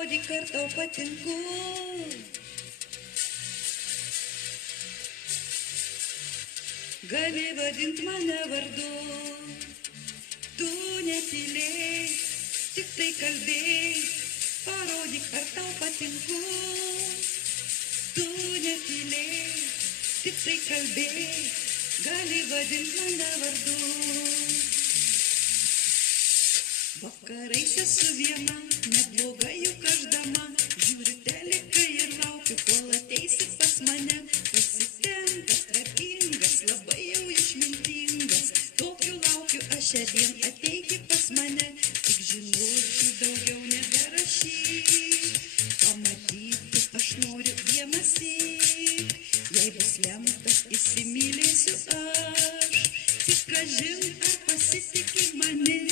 parodyk, ar tau patinku. Gali vadint mane vardu, tu netylėk, tik tai kalbėk, parodyk, ar tau patinku. Tu netylėk, tik tai kalbėk, gali vadint mane vardu. Vakarais esu viena, nebloga juk aš dama, žiūriu teliką ir laukiu, kol ateisi pas mane. Pasitempęs, tvarkingas, labai jau išmintingas, tokiu laukiu aš šiandien, ateiki pas mane. Tik žinučių daugiau neberašyk, pamatyti aš noriu vienąsyk. Jei bus lemta, įsimylėsiu aš, tik kažin ar pasitiki manim.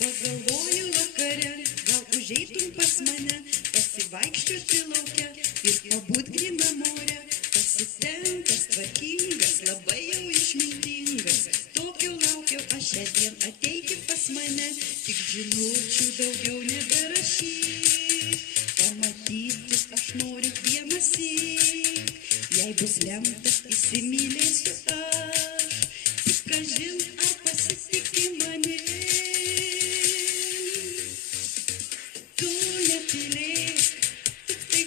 Pagalvoju vakare, gal užeitum pas mane, pasivaikščioti lauke ir pabūt grynam ore. Pasitempęs, tvarkingas, labai jau išmintingas, tokio laukiau aš šiandien, ateiki pas mane. Tik žinučių daugiau neberašyk, pamatyti aš noriu vienąsyk. Jei bus lemta, įsimylėsiu aš, tik kažin ar pasitiki manim. Tu netylėk, tik tai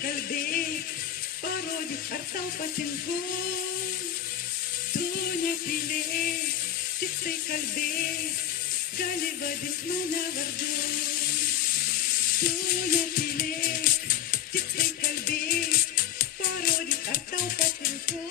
kalbėk, parodyk, ar tau patinku. Tu netylėk, tik tai kalbėk, gali vadint mane vardu. Tu netylėk, tik tai kalbėk, parodyk, ar tau patinku.